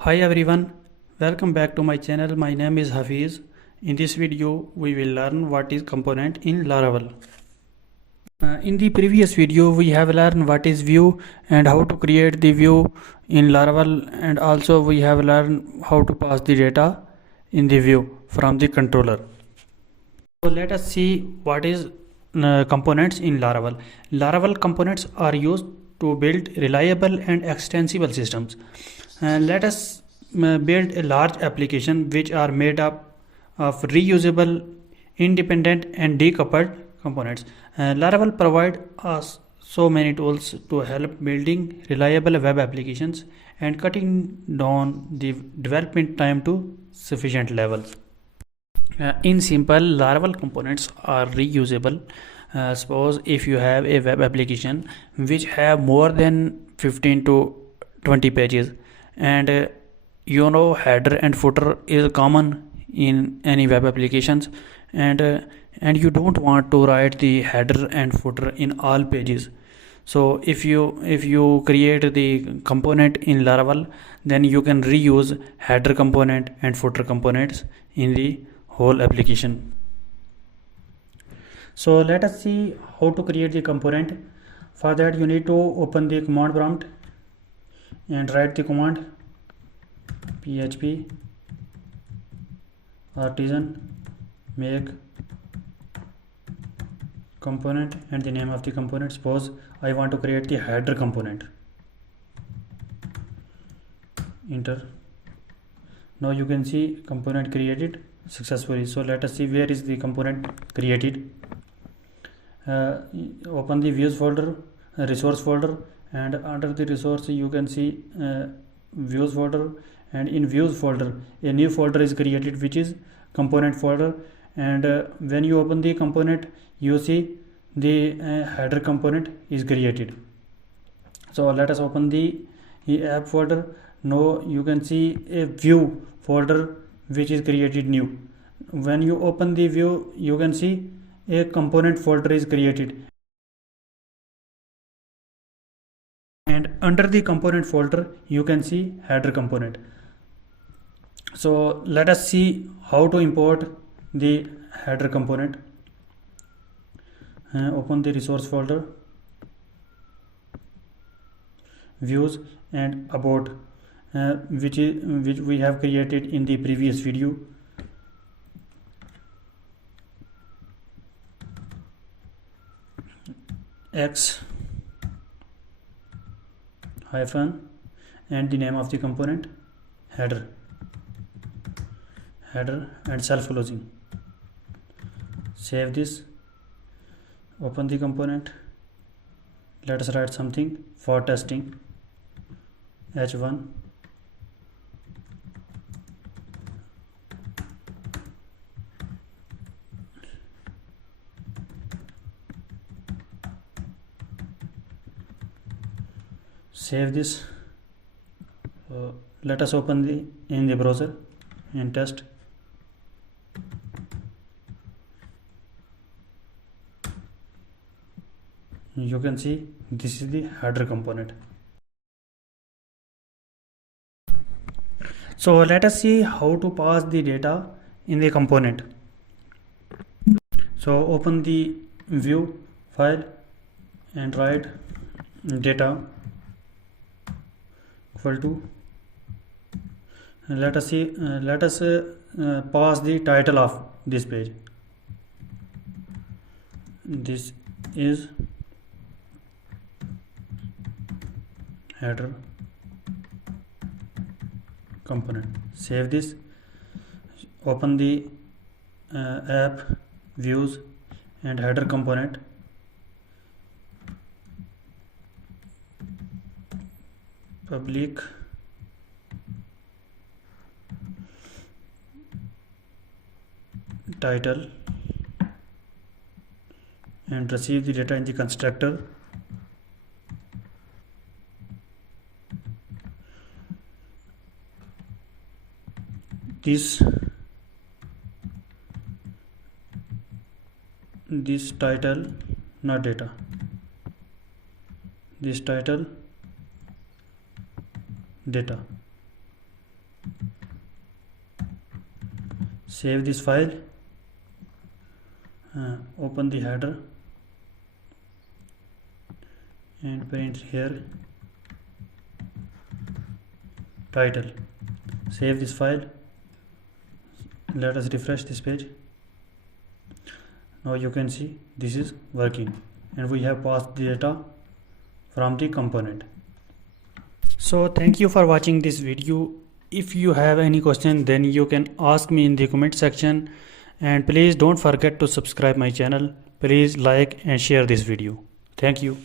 Hi everyone, welcome back to my channel. My name is Hafiz. In this video, we will learn what is component in Laravel. In the previous video, we have learned what is view and how to create the view in Laravel, and also we have learned how to pass the data in the view from the controller. So let us see what is components in Laravel. Laravel components are used to build reliable and extensible systems. Let us build a large application which are made up of reusable, independent and decoupled components. Laravel provide us so many tools to help building reliable web applications and cutting down the development time to sufficient levels. In simple, Laravel components are reusable. Suppose if you have a web application which have more than 15 to 20 pages, and header and footer is common in any web applications, and you don't want to write the header and footer in all pages. So if you create the component in Laravel, then you can reuse header component and footer components in the whole application. So let us see how to create the component. For that, you need to open the command prompt and write the command php artisan make component and the name of the component. Suppose I want to create the header component. Enter. Now you can see component created successfully. So let us see where is the component created. Open the views folder, resource folder, and under the resource you can see views folder, and in views folder a new folder is created which is component folder, and when you open the component you see the header component is created. So let us open the app folder. Now you can see a view folder which is created new. When you open the view, you can see a component folder is created, and under the component folder you can see header component. So let us see how to import the header component. Open the resource folder, views and about, which we have created in the previous video. X hyphen and the name of the component header and self closing. Save this, open the component. Let us write something for testing. H1 save this. Let us open in the browser and test. You can see this is the header component. So let us see how to pass the data in the component. So open the view file and write data equal to, let us pass the title of this page. This is header component. Save this, open the app, views and header component. Public title and receive the data in the constructor. This title, not data, this title data. save this file, open the header and print here title. Save this file. Let us refresh this page. Now you can see this is working and we have passed the data from the component. So thank you for watching this video. If you have any question, then you can ask me in the comment section, and please don't forget to subscribe my channel. Please like and share this video. Thank you.